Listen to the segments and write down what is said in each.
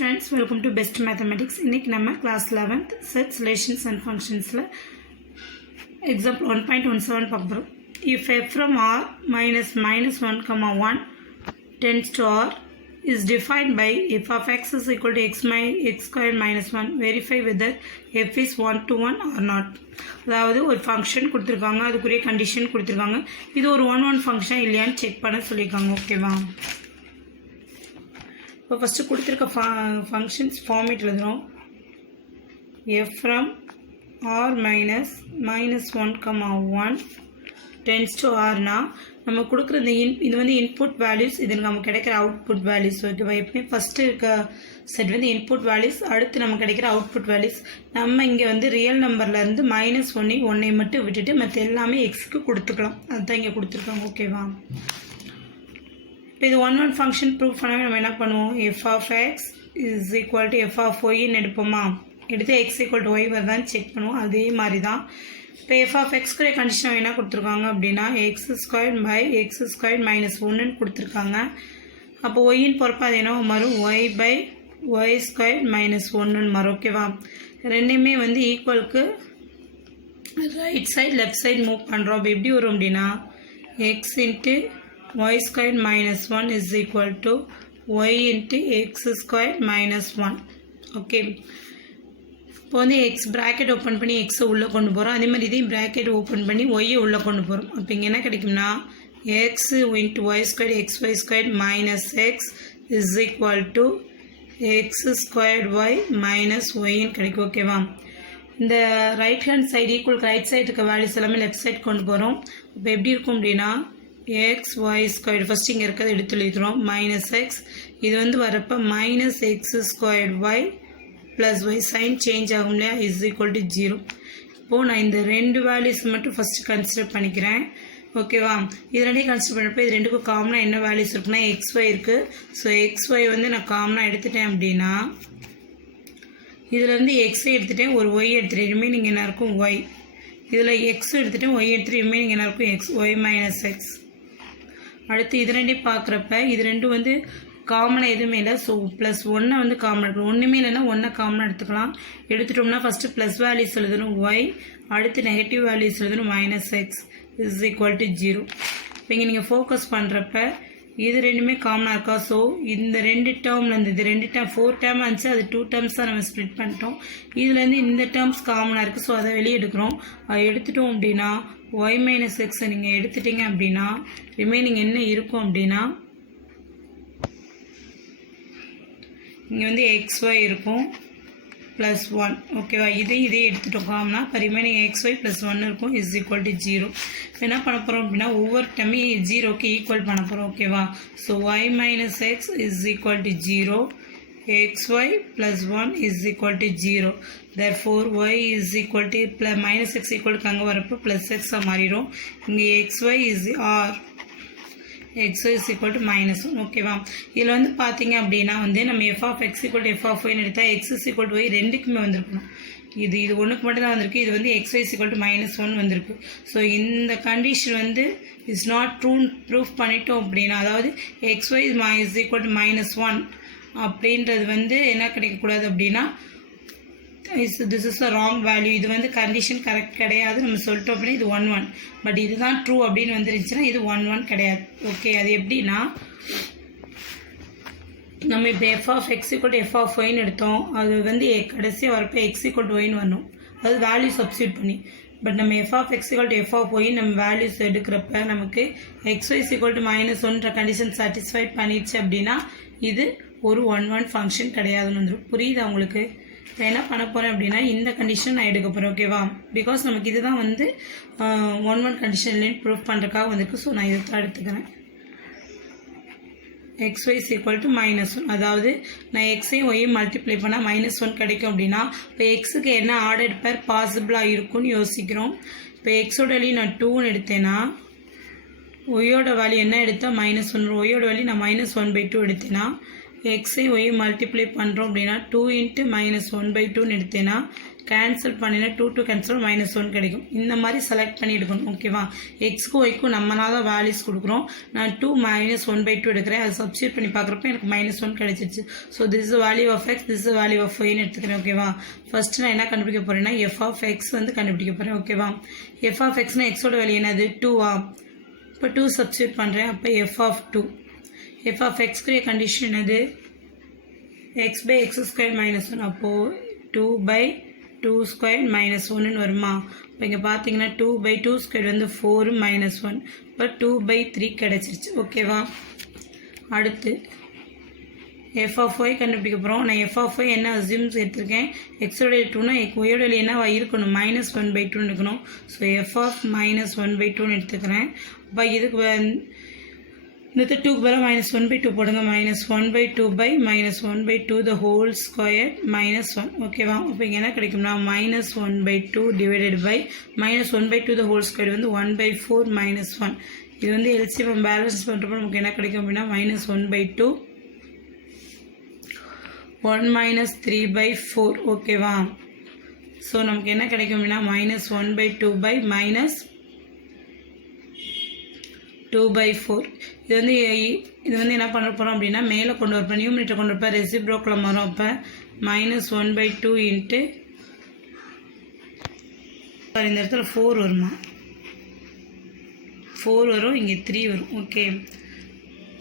students, welcome to Best Mathematics. இன்னைக்கு நம்ம class 11th sets, relations and functionsல example 1.17 பார்க்கிறோம். If f from r minus 1, 1 tends to r is defined by f of x is equal to x squared minus 1. Verify whether f is 1 to 1 or not. அதாவது ஒரு function கொடுத்துருக்காங்க, அதுக்குரிய condition கொடுத்துருக்காங்க. இது ஒரு 1 function இல்லையான்னு check பண்ண சொல்லியிருக்காங்க. ஓகேவா? இப்போ ஃபஸ்ட்டு கொடுத்துருக்க ஃபங்க்ஷன்ஸ் ஃபார்மேட் எழுதுகிறோம். F from R minus 1, 1 tends to ஆர்னா நம்ம கொடுக்குற இந்த இது வந்து இன்புட் வேல்யூஸ், இது நமக்கு கிடைக்கிற அவுட்புட் வேல்யூஸ். ஓகேவா? எப்பவுமே ஃபஸ்ட்டு இருக்க செட் வந்து இன்புட் வேல்யூஸ், அடுத்து நமக்கு கிடைக்கிற அவுட்புட் வேல்யூஸ். நம்ம இங்கே வந்து ரியல் நம்பர்லேருந்து -1 மட்டும் விட்டுட்டு மற்ற எல்லாமே எக்ஸுக்கு கொடுத்துக்கலாம். அதுதான் இங்கே கொடுத்துருக்காங்க. ஓகேவா? இப்போ இது 1 ஃபங்க்ஷன் ப்ரூவ் பண்ணாமல் நம்ம என்ன பண்ணுவோம்? F of X is equal to F of ஒய்ன்னு எடுப்போமா? எடுத்து எக்ஸ் ஈக்குவல் டு ஒய் வருதான்னு செக் பண்ணுவோம். அதே மாதிரி தான் இப்போ எஃப் ஆஃப் எக்ஸ்குரிய கண்டிஷன் என்ன கொடுத்துருக்காங்க அப்படின்னா x² / x² - 1ன்னு கொடுத்துருக்காங்க. அப்போ ஒய்ன்னு போகிறப்ப அது என்ன மாறும்? y/y² - 1ன்னு மாறும். ஓகேவா? ரெண்டுமே வந்து ஈக்குவலுக்கு right side left side move பண்ணுறோம். அப்போ எப்படி வரும் அப்படின்னா x × y² - 1 is equal to y × x² - 1. Okay, இப்போ வந்து எக்ஸ் ப்ராக்கெட் ஓப்பன் பண்ணி எக்ஸை உள்ளே கொண்டு போகிறோம். அதே மாதிரி இதையும் ப்ராக்கெட் ஓப்பன் பண்ணி ஒய்யை உள்ளே கொண்டு போகிறோம். அப்போ இங்கே என்ன கிடைக்கும்னா x × y² xy² - x is equal to x² y - yன்னு கிடைக்கும். ஓகேவா? இந்த right hand side equal right side இருக்க வேல்யூஸ் எல்லாமே லெஃப்ட் சைடு கொண்டு போகிறோம். இப்போ எப்படி இருக்கும் அப்படின்னா xy² ஃபஸ்ட் இங்கே இருக்கிறத எடுத்து எழுதுகிறோம். -x இது வந்து வரப்போ -x² y + y sign change ஆகும் இல்லையா? Is equal to 0. இப்போது நான் இந்த ரெண்டு வேல்யூஸ் மட்டும் ஃபஸ்ட்டு கன்சிடர் பண்ணிக்கிறேன். ஓகேவா? இது ரெண்டையும் கன்சிடர் பண்ணுறப்போ இது ரெண்டுக்கும் காமனாக என்ன வேல்யூஸ் இருக்குன்னா xy இருக்குது. ஸோ xy வந்து நான் காமனாக எடுத்துட்டேன் அப்படின்னா இதில் வந்து எக்ஸை எடுத்துகிட்டேன், ஒரு ஒய் எடுத்துகிட்டேன், ரிமைனிங் என்ன இருக்கும்? ஒய். இதில் எக்ஸ் எடுத்துகிட்டேன், ஒய் எடுத்துகிட்டு ரிமைனிங் என்ன இருக்கும்? எக்ஸ். Y - x. அடுத்து இது ரெண்டையும் பார்க்குறப்ப இது ரெண்டும் வந்து காமனாக எதுவுமே இல்லை. ஸோ +1 வந்து காமனாக எடுக்கணும். ஒன்றுமே இல்லைன்னா 1 காமனாக எடுத்துக்கலாம். எடுத்துட்டோம்னா ஃபஸ்ட்டு ப்ளஸ் வேல்யூஸ் எழுதணும் ஒய், அடுத்து நெகட்டிவ் வேல்யூஸ் எழுதணும் -x இஸ் ஈக்குவல் டு 0. இப்போ இங்கே நீங்கள் ஃபோக்கஸ் பண்ணுறப்ப இது ரெண்டுமே காமனாக இருக்கா? ஸோ இந்த ரெண்டு டேர்ம்லேருந்து இது 2 டேர்ம் 4 டேர்ம் இருந்துச்சு, அது 2 டேர்ம்ஸ் தான் நம்ம ஸ்ப்ளிட் பண்ணிட்டோம். இதுலேருந்து இந்த டேர்ம்ஸ் காமனாக இருக்குது. ஸோ அதை வெளியே எடுக்கிறோம். அதை எடுத்துட்டோம் அப்படின்னா y - x நீங்கள் எடுத்துட்டீங்க அப்படின்னா ரிமைனிங் என்ன இருக்கும் அப்படின்னா இங்கே வந்து xy இருக்கும் +1. ஓகேவா? இதையும் எடுத்துட்டோம் காமனாக. இப்போ ரிமைனிங் xy +1 இருக்கும் இஸ் ஈக்குவல் டு 0. இப்போ என்ன பண்ண போகிறோம் அப்படின்னா ஒவ்வொரு டைமையும் 0க்கு ஈக்குவல் பண்ண போகிறோம். ஓகேவா? So y - x is equal to 0, xy +1 is equal to 0. Therefore y is equal to -x equal to அங்கே வரப்போ +x மாறிடும். இங்கே xy is r, xy is equal to -1. ஓகேவா? இதில் வந்து பார்த்தீங்க அப்படின்னா வந்து நம்ம f of x equal to f of y எடுத்தால் x is equal to y ரெண்டுக்குமே வந்திருக்கணும். இது ஒன்றுக்கு மட்டும் தான் வந்திருக்கு. இது வந்து xy is equal to -1 வந்திருக்கு. ஸோ இந்த கண்டிஷன் வந்து இஸ் நாட் ட்ரூன்னு ப்ரூஃப் பண்ணிட்டோம் அப்படின்னா, அதாவது xy is equal to -1 அப்படின்றது வந்து என்ன கிடைக்கக்கூடாது அப்படின்னா this is a wrong value. இது வந்து கண்டிஷன் கரெக்ட் கிடையாது நம்ம சொல்லிட்டோம் அப்படின்னா இது 1 பட் இதுதான் ட்ரூ அப்படின்னு வந்துருந்துச்சுன்னா இது 1 கிடையாது. ஓகே, அது எப்படின்னா நம்ம இப்போ f of x equal to f of yன்னு எடுத்தோம். அது வந்து கடைசியாக வரப்போ x equal to yன்னு வரணும், அது வேல்யூ சப்ஸ்டியூட் பண்ணி. பட் நம்ம f of x equal to f of y நம்ம வேல்யூஸ் எடுக்கிறப்ப நமக்கு xy is equal to -1 condition satisfied பண்ணிடுச்சு அப்படின்னா இது ஒரு 1 ஃபங்க்ஷன் கிடையாதுன்னு வந்துடும். புரியுதா உங்களுக்கு? இப்போ என்ன பண்ண போகிறேன் அப்படின்னா இந்த கண்டிஷன் நான் எடுக்க போகிறேன். ஓகேவா? பிகாஸ் நமக்கு இதுதான் வந்து 1 கண்டிஷன் இல்லைன்னு ப்ரூஃப் பண்ணுறதுக்காக வந்திருக்கு. ஸோ நான் இதை தான் எடுத்துக்கிறேன். xy is equal to -1. அதாவது நான் எக்ஸையும் ஒய்யும் மல்டிப்ளை பண்ணால் -1 கிடைக்கும் அப்படின்னா இப்போ எக்ஸுக்கு என்ன ஆர்டர் பேர் பாசிபிளாக இருக்குன்னு யோசிக்கிறோம். இப்போ எக்ஸோட வேல்யூ நான் 2ன்னு எடுத்தேன்னா ஒய்யோட வேல்யூ என்ன எடுத்தால் -1. ஒய்யோட வேல்யூ நான் -1/2 எடுத்தேன்னா எக்ஸை ஒய் மல்டிப்ளை பண்ணுறோம் அப்படின்னா 2 × -1/2ன்னு எடுத்தேன்னா கேன்சல் பண்ணினா 2 கேன்சல் -1 கிடைக்கும். இந்த மாதிரி செலக்ட் பண்ணி எடுக்கணும். ஓகேவா? எக்ஸ்க்கும் ஒய்க்கும் நம்மளாக தான் வேல்யூஸ் கொடுக்குறோம். நான் 2 -1/2 எடுக்கிறேன். அதை சப்ஸ்டியூட் பண்ணி பார்க்குறப்ப எனக்கு -1 கிடைச்சிருச்சு. So this is value of X, this is value of ஒய்னு எடுத்துக்கிறேன். ஓகேவா? ஃபர்ஸ்ட் நான் என்ன கண்டுபிடிக்க போகிறேன்னா எஃப் ஆஃப் எக்ஸ் வந்து கண்டுபிடிக்க போகிறேன். ஓகேவா? எஃப் ஆஃப் எக்ஸ்னா எக்ஸோட வேல்யூ என்னது 2வா? இப்போ 2 சப்ஸ்டியூட் பண்ணுறேன். அப்போ எஃப் ஆஃப் 2, எஃப் ஆஃப் எக்ஸ்க்குரிய கண்டிஷன் என்னது x/x² -1. அப்போது 2/2² -1 வருமா? இப்போ இங்கே பார்த்தீங்கன்னா 2/2² வந்து 4 -1. இப்போ 2/3 கிடச்சிருச்சு. ஓகேவா? அடுத்து எஃப் ஆஃப் ஒய் கண்டுபிடிக்க போகிறோம். நான் எஃப் ஆஃப் ஒய் என்ன அசியூம்ஸ் எடுத்திருக்கேன், எக்ஸோட 2னா ஒய்யோட என்னவா இருக்கணும் -1/2 இருக்கணும். ஸோ எஃப் ஆஃப் -1/2 எடுத்துக்கிறேன். அப்போ இதுக்கு இந்த 2க்கு பதிலாக -1/2 போடுங்க. -1/2 the whole square -1. ஓகேவா? இப்போ இங்கே என்ன கிடைக்கும்னா -1/2 divided by -1/2 the whole square வந்து 1/4 -1. இது வந்து எல்சிஎம் பேலன்ஸ் பண்ணுறப்போ நமக்கு என்ன கிடைக்கும் அப்படின்னா -1/2 1 - 3/4. ஓகேவா? ஸோ நமக்கு என்ன கிடைக்கும் அப்படின்னா -1/2 -2/4. இது வந்து என்ன பண்ண போகிறோம் அப்படின்னா மேலே கொண்டு வரப்போ நியூமரேட்டர் கொண்டு வரப்போ ரெசிப்ரோக்கில் வரும். அப்போ -1/2 இன்ட்டு இந்த இடத்துல 4 வருமா, 4 வரும், இங்கே 3 வரும். ஓகே,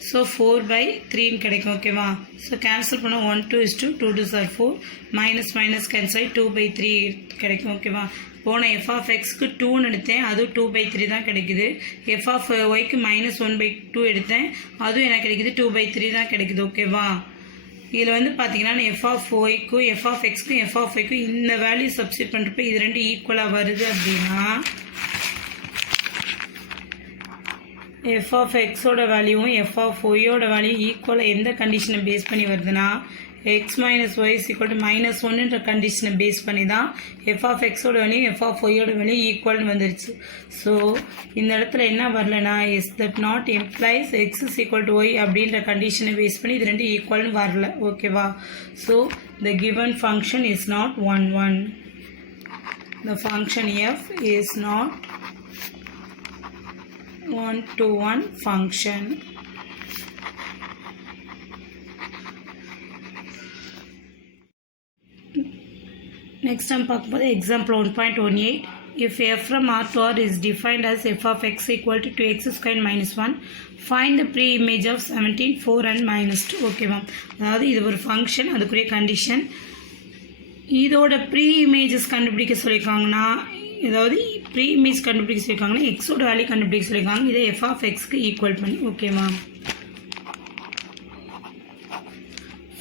ஸோ 4/3 கிடைக்கும். ஓகேவா? ஸோ கேன்சல் பண்ணால் 1 2 is 2 2 2s are 4 - கேன்சல் 2/3 கிடைக்கும். ஓகேவா? இப்போது நான் எஃப் ஆஃப் எக்ஸ்க்கு 2ன்னு எடுத்தேன், அதுவும் 2/3 தான் கிடைக்குது. எஃப் ஆஃப் ஒய்க்கு -1/2 எடுத்தேன், அதுவும் எனக்கு கிடைக்குது 2/3 தான் கிடைக்குது. ஓகேவா? இதில் வந்து பார்த்தீங்கன்னா நான் எஃப் ஆஃப் ஒய்க்கும் எஃப் ஆஃப் எக்ஸ்க்கும் எஃப் ஆஃப் ஒய்க்கும் இந்த வேல்யூ சப்ஸ்டியூட் பண்ணுறப்ப இது ரெண்டும் ஈக்குவலாக வருது அப்படின்னா எஃப் ஆஃப் எக்ஸோட வேல்யூவும் எஃப் ஆஃப் ஒய்யோட வேல்யூ ஈக்குவலாக எந்த கண்டிஷனை பேஸ் பண்ணி வருதுன்னா x - y = -1ன்ற கண்டிஷனை பேஸ் பண்ணி தான் எஃப் ஆஃப் எக்ஸோட வேல்யூ எஃப் ஆஃப் ஒய்யோட வேல்யூ ஈக்குவல்னு வந்துருச்சு. ஸோ இந்த இடத்துல என்ன வரலனா is that not implies x = y அப்படின்ற கண்டிஷனை பேஸ் பண்ணி இது ரெண்டு ஈக்குவல்னு வரல. ஓகேவா? So the given function is not 1 1. The function f is not 1-to-1 function. Next time பார்க்கும்போது example 1.18. If f from R to R is defined as f of x equal to 2x² - 1, find the pre-image of 17, 4 and -2. ஓகேவா? அதாவது இது ஒரு function, அதுக்குரிய condition. இதோட pre images கண்டுபிடிக்க சொல்லியிருக்காங்கன்னா, ஏதாவது ப்ரீ இமேஜ் கண்டுபிடிக்க சொல்லியிருக்காங்கன்னா எக்ஸோட வேல்யூ கண்டுபிடிக்க சொல்லியிருக்காங்க. இதை எஃப் ஆஃப் எக்ஸ்க்கு ஈக்குவல் பண்ணி. ஓகேவா?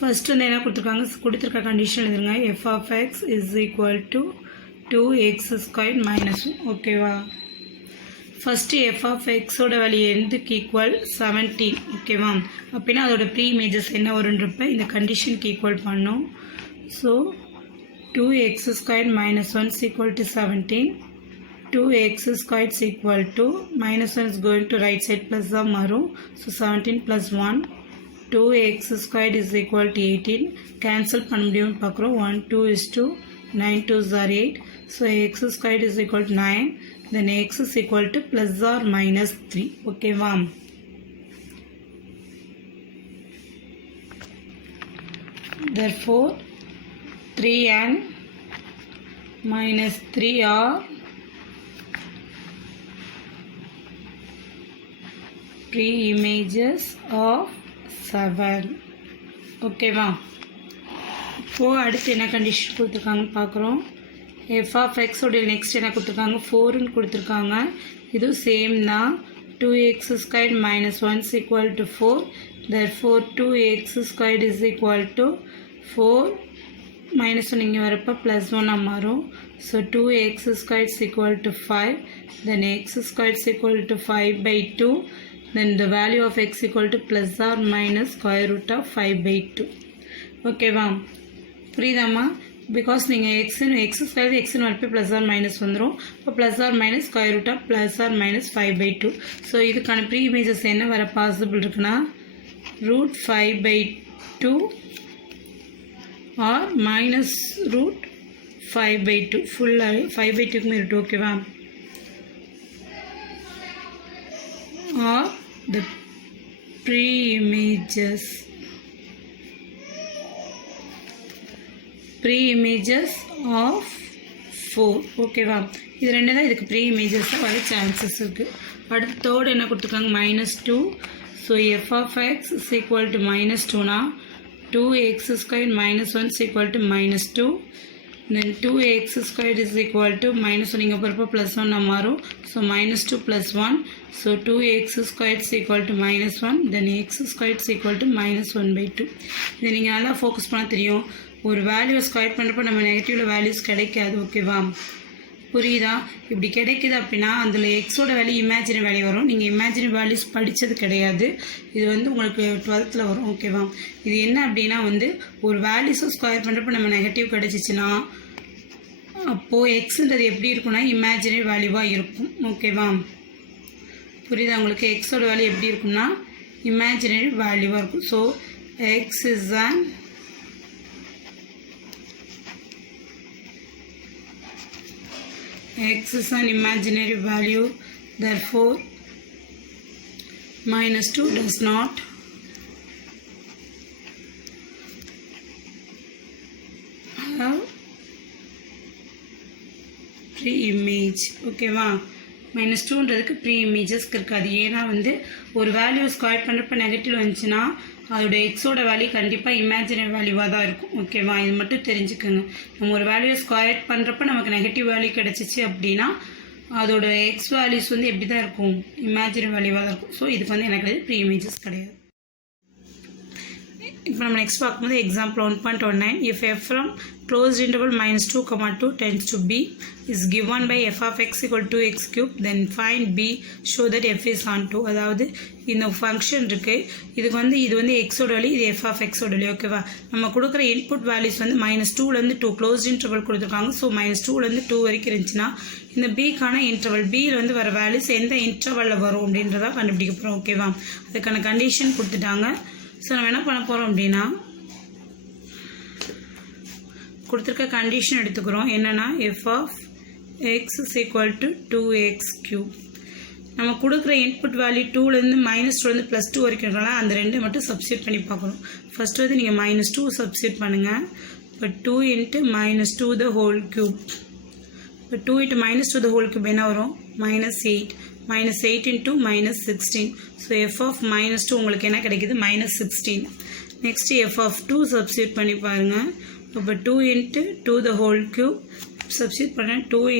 ஃபர்ஸ்ட் வந்து என்ன கொடுத்துருக்க கண்டிஷன் எழுதுங்க. F of X is equal to 2x² - 1. ஓகேவா? ஃபஸ்ட்டு எஃப் ஆஃப் எக்ஸோட வேல்யூ எதுக்கு ஈக்குவல் 17. ஓகேவா? அப்படின்னா அதோட ப்ரீ இமேஜஸ் என்ன வருன்றப்ப இந்த கண்டிஷனுக்கு ஈக்குவல் பண்ணோம். So 2x² - 1 is equal to 17. 2x² is equal to -1 is going to right side plus தான் மாறும். So 17 plus 1. 2x² is equal to 18. Cancel பண்ண முடியும்னு பார்க்குறோம். 1 2 is 2. 9 2s are 8. So x² is equal to 9. Then x is equal to plus or minus 3. ஓகேவா? Therefore 3 and -3 are pre-images of 7. ஓகேவா? இப்போது அடுத்து என்ன கண்டிஷன் கொடுத்துருக்காங்கன்னு பார்க்குறோம். எஃப் ஆஃப் எக்ஸோடைய நெக்ஸ்ட் என்ன கொடுத்துருக்காங்க, 4ன்னு கொடுத்துருக்காங்க. இதுவும் சேம் தான். 2x² - 1 is equal to 4. Therefore 2x² is equal to 4. -1 இங்கே வரப்போ +1 மாறும். So 2x² is equal to 5. Then x² is equal to 5/2. Then the value of x equal to plus or minus square root of 5/2. ஓகேவா? புரியுதாம்மா? Because நீங்கள் x² எக்ஸ்னு வரப்போ plus or minus வந்துடும். இப்போ plus or minus square root of plus or minus 5/2. So இதுக்கான preimages என்ன வர possible இருக்குன்னா √5/2 or -√5/2. 5/2 ஃபுல்லாகவே 5/2க்குமே இருக்கட்டும் ஓகேவா. ஆர் த pre-images of 4 ஓகேவா. இது ரெண்டு தான் இதுக்கு ப்ரீ இமேஜஸாக வர சான்சஸ் இருக்குது. அடுத்து தேர்ட் என்ன கொடுத்துருக்காங்க -2. So f of x is equal to -2னா 2x squared minus 1 is equal to -2. Then 2x squared is equal to -1 இங்கே போகிறப்ப +1 மாறும். So -2 + 1. So 2x squared is equal to -1. Then x squared is equal to -1/2. இதை நீங்கள் நல்லா focus பண்ண தெரியும். ஒரு வேல்யூவை ஸ்கொயர் பண்ணுறப்ப நம்ம நெகட்டிவில் வேல்யூஸ் கிடைக்காது ஓகேவா. புரியுதா? இப்படி கிடைக்குது அப்படின்னா அதில் எக்ஸோட வேல்யூ இமேஜினரி வேல்யூ வரும். நீங்கள் இமேஜினரி வேல்யூஸ் படித்தது கிடையாது. இது வந்து உங்களுக்கு 12th வரும் ஓகேவா. இது என்ன அப்படின்னா வந்து ஒரு வேல்யூஸை ஸ்கொயர் பண்ணுறப்ப நம்ம நெகட்டிவ் கிடச்சிச்சின்னா அப்போது எக்ஸுன்றது எப்படி இருக்குன்னா இமேஜினரி வேல்யூவாக இருக்கும் ஓகேவா. புரியுதா உங்களுக்கு? எக்ஸோட வேல்யூ எப்படி இருக்கும்னா இமேஜினரி வேல்யூவாக இருக்கும். So X is an imaginary value, therefore -2 does not have pre-image ஓகேவா. -2ன்றதுக்கு ப்ரீ இமேஜஸ்க்கு இருக்காது. ஏன்னா வந்து ஒரு வேல்யூ ஸ்கொயர் பண்ணுறப்ப நெகட்டிவ் வந்துச்சுன்னா அதோட எக்ஸோட வேல்யூ கண்டிப்பாக இமேஜினரி வேல்யூவாக தான் இருக்கும் ஓகேவா. இது மட்டும் தெரிஞ்சுக்கோங்க. நம்ம ஒரு வேல்யூ ஸ்கொயர் பண்ணுறப்ப நமக்கு நெகட்டிவ் வேல்யூ கிடச்சிச்சு அப்படின்னா அதோட எக்ஸ் வேல்யூஸ் வந்து எப்படி தான் இருக்கும் இமேஜினரி வேல்யூவாக தான் இருக்கும். ஸோ இதுக்கு வந்து எனக்கு ப்ரீ இமேஜஸ் கிடையாது. இப்போ நம்ம நெக்ஸ்ட் பார்க்கும்போது example 1.19 if f from closed interval -2, 2 tends to b is given by f of x equal to x cube, then find b, show that f is on 2. அதாவது இந்த function இருக்குது. இதுக்கு வந்து இது வந்து எக்ஸோட வேல்யூ, இது f of x ஓட வேல்யூ ஓகேவா. நம்ம கொடுக்குற இன்புட் வேல்யூஸ் வந்து -2லேருந்து 2 க்ளோஸ்ட் இன்டர்வல் கொடுத்துருக்காங்க. ஸோ -2லேருந்து 2 வரைக்கும் இருந்துச்சுன்னா இந்த பிக்கான இன்டர்வல் பியில் வந்து வர வேல்யூஸ் எந்த இன்டர்வலில் வரும் அப்படின்றத கண்டுபிடிக்க போகிறோம் ஓகேவா. அதுக்கான கண்டிஷன் கொடுத்துட்டாங்க. ஸோ நம்ம என்ன பண்ண போகிறோம் அப்படின்னா கொடுத்துருக்க கண்டிஷன் எடுத்துக்கிறோம். என்னென்னா f of x is equal to 2x cube. நம்ம கொடுக்குற இன்புட் வேல்யூ 2லேருந்து -2லேருந்து +2 வரைக்கும் இருக்கலாம். அந்த ரெண்டு மட்டும் சப்ஸ்டியூட் பண்ணி பார்க்குறோம். ஃபஸ்ட்டு வந்து நீங்கள் -2 சப்ஸ்டியூட் பண்ணுங்கள். இப்போ 2 × -2 the whole cube. இப்போ 2 × -2 the whole cube என்ன வரும்? -8. -8 × -16. ஸோ f of -2 உங்களுக்கு என்ன கிடைக்குது? -16. நெக்ஸ்ட் f of 2 சப்ஸ்டியூட் பண்ணி பாருங்கள். இப்போ 2 × 2 the whole cube சப்ஸ்டியூட் பண்ண 2 ×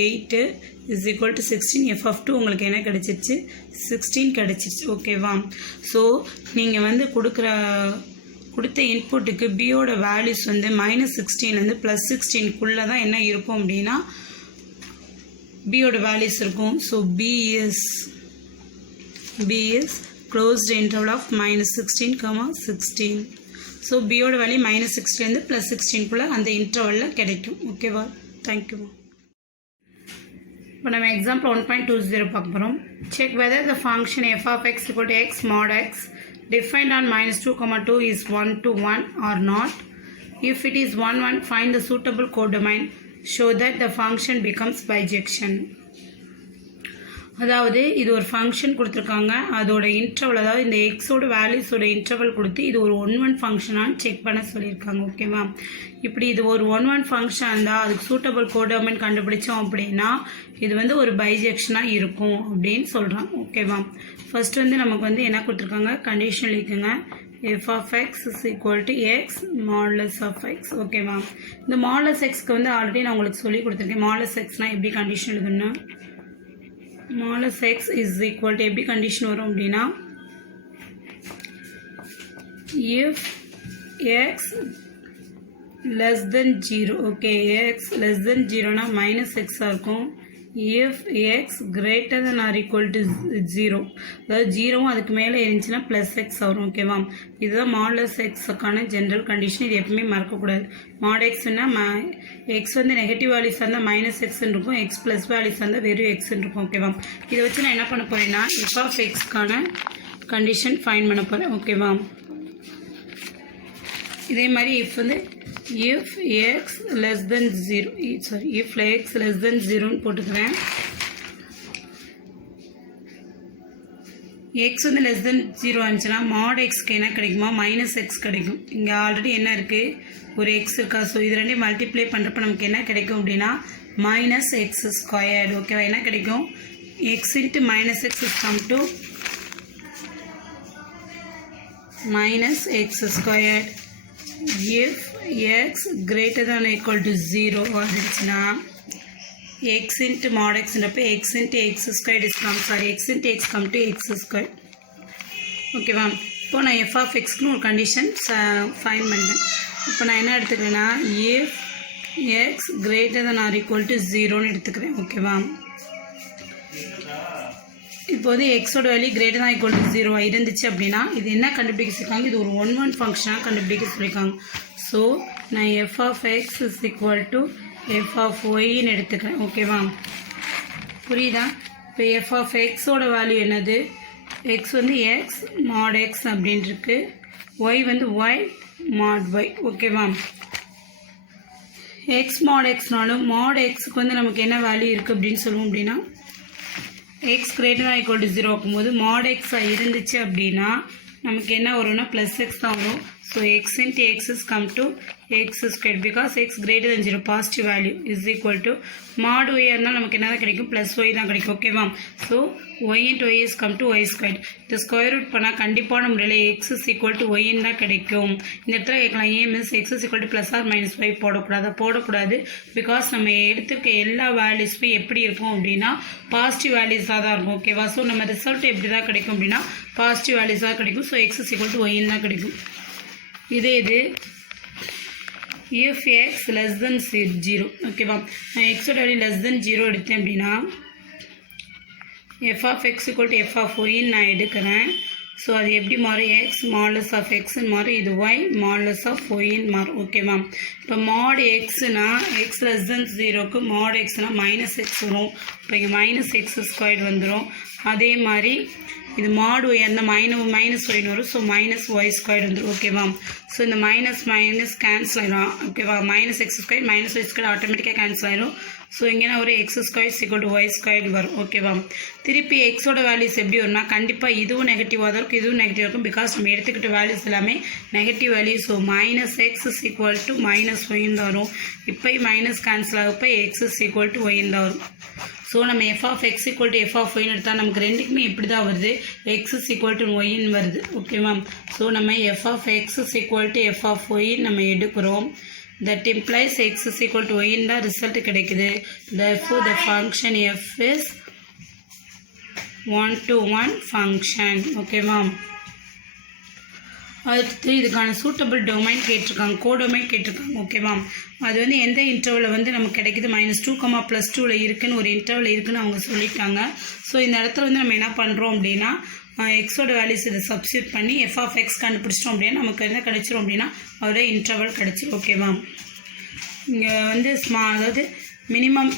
8 is equal to 16. f of 2 உங்களுக்கு என்ன கிடைச்சிருச்சு? 16 கிடைச்சிருச்சு ஓகேவா. ஸோ நீங்கள் வந்து கொடுத்த இன்புட்டுக்கு பியோட வேல்யூஸ் வந்து -16லேருந்து +16க்குள்ளே தான் என்ன இருக்கும் அப்படின்னா பியோட வேல்யூஸ் இருக்கும். So b is closed interval of -16, 16. So பியோட வேல்யூ -16லேருந்து +16க்குள்ளே அந்த இன்டர்வலில் கிடைக்கும் ஓகேவா. தேங்க்யூ. இப்போ நம்ம எக்ஸாம்பிள் 1.20 பார்க்க போகிறோம். Check whether the function f of x equal to x mod x defined on -2, 2 is 1 to 1 or not. If it is 1, 1, find the suitable codomain. Show that the function becomes bijection. அதாவது இது ஒரு function கொடுத்துருக்காங்க. அதோட interval அதாவது இந்த எக்ஸோட வேல்யூஸோட interval கொடுத்து இது ஒரு 1, 1 ஃபங்க்ஷனான்னு செக் பண்ண சொல்லியிருக்காங்க ஓகேவா. இப்படி இது ஒரு 1, 1 ஃபங்க்ஷன் இருந்தால் அதுக்கு சூட்டபிள் கோடோமைன் கண்டுபிடிச்சோம் அப்படின்னா இது வந்து ஒரு பைஜெக்ஷனாக இருக்கும் அப்படின்னு சொல்கிறாங்க ஓகேவா. ஃபர்ஸ்ட் வந்து நமக்கு வந்து என்ன கொடுத்துருக்காங்க? கண்டிஷன் இருக்குங்க. f of x is equal to x modulus of x ஓகேவா. இந்த modulus xக்கு வந்து ஆல்ரெடி நான் உங்களுக்கு சொல்லி கொடுத்துருக்கேன். modulus xனால் எப்படி கண்டிஷன் எழுதுன்னா modulus x is equal to எப்படி கண்டிஷன் வரும் அப்படின்னா if x less than 0 okay. x less than 0னா -x இருக்கும். if x greater than or equal to 0 அதாவது 0வும் அதுக்கு மேலே இருந்துச்சுன்னா +x வரும் ஓகேவா. இதுதான் மாடுலஸ் எக்ஸுக்கான ஜென்ரல் கண்டிஷன். இது எப்பவுமே மறக்கக்கூடாது. மாட் எக்ஸ்னா எக்ஸ் வந்து நெகட்டிவ் வேல்யூஸ் இருந்தால் -x இருக்கும். எக்ஸ் ப்ளஸ் வேல்யூஸ் இருந்தால் வெறும் x இருக்கும் ஓகேவா. இதை வச்சு நான் என்ன பண்ண போகிறேன்னா f of xக்கான கண்டிஷன் ஃபைன் பண்ண போகிறேன் ஓகேவா. இதே மாதிரி if வந்து if x less than 0 sorry if x less than 0 போட்டுக்கிறேன். x வந்து less than 0 ஆச்சுன்னா mod xக்கு என்ன கிடைக்குமா மைனஸ் எக்ஸ் கிடைக்கும். இங்கே ஆல்ரெடி என்ன இருக்குது ஒரு எக்ஸ் இருக்கா. ஸோ இது ரெண்டையும் மல்டிப்ளை பண்ணுறப்ப நமக்கு என்ன கிடைக்கும் அப்படின்னா மைனஸ் எக்ஸ் ஸ்கொயர்டு. ஓகேவா என்ன கிடைக்கும் X into minus X is come to minus X squared. If X greater than or equal to 0 வந்துச்சுன்னா x into mod x ன்றப்ப x into x squared is come sorry x into x come to x squared. ஓகேவா இப்போ நான் f of xக்குன்னு ஒரு condition fine பண்ணேன். இப்போ நான் என்ன எடுத்துக்கிறேன்னா if x greater than or equal to 0ன்னு எடுத்துக்கிறேன். ஓகேவா இப்போ வந்து எக்ஸோட value greater than equal to 0 இருந்துச்சு அப்படின்னா இது என்ன கண்டுபிடிக்க சொல்லியிருக்காங்க இது ஒரு 1 ஃபங்க்ஷனாக கண்டுபிடிக்க சொல்லியிருக்காங்க. ஸோ நான் f of x is equal to f of yன்னு எடுத்துக்கிறேன். ஓகேவா புரியுதா. இப்போ f of xோட வேல்யூ என்னது x வந்து x mod x அப்படின்னு இருக்கு y வந்து y mod y. ஓகேவா x mod xனாலும் mod xக்கு வந்து நமக்கு என்ன வேல்யூ இருக்குது அப்படின்னு சொல்லுவோம் அப்படின்னா x greater than or equal to 0 ஆக்கும்போது mod x இருந்துச்சு அப்படின்னா நமக்கு என்ன வரும்னா ப்ளஸ் எக்ஸ் தான் வரும். So x into x is come to x square because x greater than 0 positive value is equal to mod y இருந்தால் நமக்கு என்ன தான் கிடைக்கும் ப்ளஸ் ஒய் தான் கிடைக்கும். ஓகேவா so y into y is come to y square. இந்த square root பண்ணால் கண்டிப்பான முறையில் எக்ஸ் இஸ் ஈக்குவல் டு ஒய்ன்னு தான் கிடைக்கும். இந்த இடத்துல கேட்கலாம் ஏன் miss x is equal to plus or minus y போடக்கூடாது பிகாஸ் நம்ம எடுத்துக்க எல்லா வேல்யூஸுமே எப்படி இருக்கும் அப்படின்னா பாசிட்டிவ் வேல்யூஸாக தான் இருக்கும். ஓகேவா ஸோ நம்ம ரிசல்ட் எப்படி தான் கிடைக்கும் அப்படின்னா பாசிட்டிவ் வேல்யூஸாக கிடைக்கும். So X is equal to ஒய்ன்னு தான் கிடைக்கும். இதே இது if x less than 0 ஓகேவா நான் எக்ஸோட வேல்யூ லெஸ் தென் 0 எடுத்தேன் அப்படின்னா f of x equal to f of yன்னு நான் எடுக்கிறேன். ஸோ அது எப்படி மாறும் எக்ஸ் மாடலஸ் ஆஃப் எக்ஸ்ன்னு மாறும் இது ஒய் மாடலஸ் ஆஃப் ஒய்ன்னு மாறும். ஓகேவா இப்போ மாட் எக்ஸ்னா எக்ஸ் லெஸ் தென் 0க்கு மாட் எக்ஸ்னால் மைனஸ் எக்ஸ் வரும். இப்போ இங்கே மைனஸ் எக்ஸ் ஸ்கொயர் வந்துடும். அதே மாதிரி இது மாட் ஒய் அந்த மைனஸ் ஒய்னு வரும். ஸோ மைனஸ் ஒய் ஸ்கொயர் வந்துடும். ஓகேவா ஸோ இந்த மைனஸ் கேன்சல் ஆகிடும். ஓகேவா minus x square minus y square ஆட்டோமேட்டிக்காக கேன்சல் ஆகிடும். ஸோ இங்கே ஒரு x square equal to y square வரும். ஓகேவா திருப்பி எக்ஸோட வேல்யூஸ் எப்படி வரும்னா கண்டிப்பாக இதுவும் நெகட்டிவாக தான் இருக்கும் இதுவும் நெகட்டிவ் இருக்கும் பிகாஸ் நம்ம எடுத்துக்கிட்ட வேல்யூஸ் எல்லாமே negative value. So minus X is equal to minus ஒய்ன்னு தான் வரும். இப்போ மைனஸ் கேன்சல் ஆகப்போ எக்ஸ் இஸ் ஈக்குவல் டு ஒய்ன்னு தான் வரும். ஸோ நம்ம F of X equal to F of ஒய்ன்னு எடுத்தால் நமக்கு ரெண்டுக்குமே இப்படி தான் வருது எக்ஸ் இஸ் ஈக்குவல் டு ஒய்ன்னு வருது. ஓகேவா ஸோ நம்ம F of X is equal to F of ஒய்ன்னு நம்ம எடுக்கிறோம். That implies x is equal to y in the result கிடைக்குது. Therefore the function f is 1-to-1 function. Okay ma'am. அடுத்து இதுக்கான சூட்டபிள் டொமைன் கேட்டிருக்காங்க கோடொமைன் கேட்டிருக்காங்க. ஓகேவா அது வந்து எந்த இன்டர்வலில் வந்து நமக்கு கிடைக்குது -2, +2ல் இருக்குன்னு ஒரு இன்டர்வல் இருக்குன்னு அவங்க சொல்லிட்டாங்க. ஸோ இந்த இடத்துல வந்து நம்ம என்ன பண்ணுறோம் அப்படின்னா எக்ஸோட வேல்யூஸ் இதை சப்ஸ்டியூட் பண்ணி எஃப் ஆஃப் எக்ஸ் கண்டுபிடிச்சிட்டோம் அப்படின்னா நமக்கு என்ன கிடைச்சிரும் அப்படின்னா அதோட இன்டர்வல் கிடைச்சிரும். ஓகேவா இங்கே வந்து அதாவது மினிமம்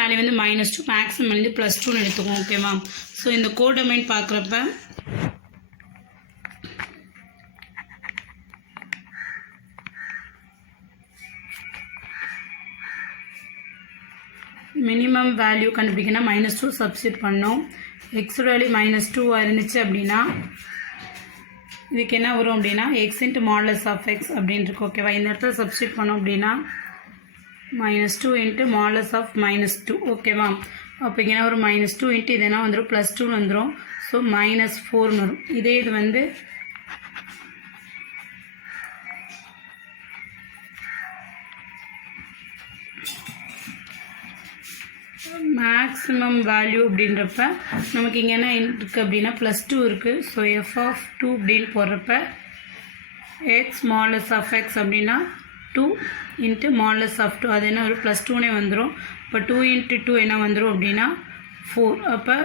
வேல்யூ வந்து -2 மேக்ஸிமம் வந்து +2ன்னு எடுத்துக்குவோம். ஓகேவா ஸோ இந்த கோடொமைன் பார்க்குறப்ப மினிமம் வேல்யூ கண்டுபிடிக்கணும் -2 சப்ஸ்டியூட் பண்ணோம். எக்ஸோட வேல்யூ -2 இருந்துச்சு அப்படின்னா இதுக்கு என்ன வரும் அப்படின்னா x into modulus of x அப்படின்னு இருக்கு. ஓகேவா இந்த இடத்துல சப்ஸ்டியூட் பண்ணோம் அப்படின்னா -2 இன்ட்டு மாடலஸ் ஆஃப் -2. ஓகேவா அப்போ இங்கே என்ன வரும் -2 இன்ட்டு இது என்ன வந்துடும் +2 வந்துடும். ஸோ -4 வரும். இதே இது வந்து மேக்ஸிமம் வேல்யூ அப்படின்றப்ப நமக்கு இங்கே என்ன இருக்குது அப்படின்னா +2 இருக்குது. ஸோ எஃப் ஆஃப் 2 அப்படின்னு போடுறப்ப எக்ஸ் மாடலஸ் ஆஃப் எக்ஸ் அப்படின்னா 2 இன்ட்டு மாடலஸ் ஆஃப் 2 அது என்ன ஒரு +2னே வந்துடும். இப்போ 2 இன்ட்டு 2 என்ன வந்துடும் அப்படின்னா 4. அப்போ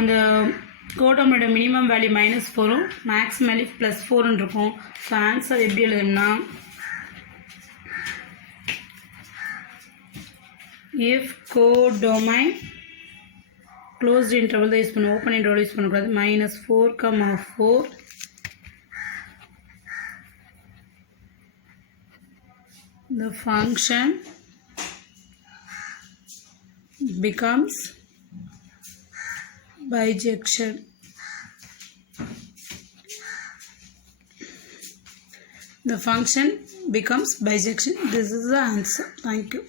அந்த கோடமோட மினிமம் வேல்யூ -4ம் மேக்ஸிமம் வேல்யூ +4ன்னு இருக்கும். ஸோ ஆன்சர் எப்படி எழுதுனா if codomain closed interval தான் யூஸ் பண்ணுவோம் ஓப்பன் இன்டர்வல் யூஸ் பண்ணக்கூடாது -4, 4 The function becomes bijection. The function becomes bijection. This is the answer. Thank you.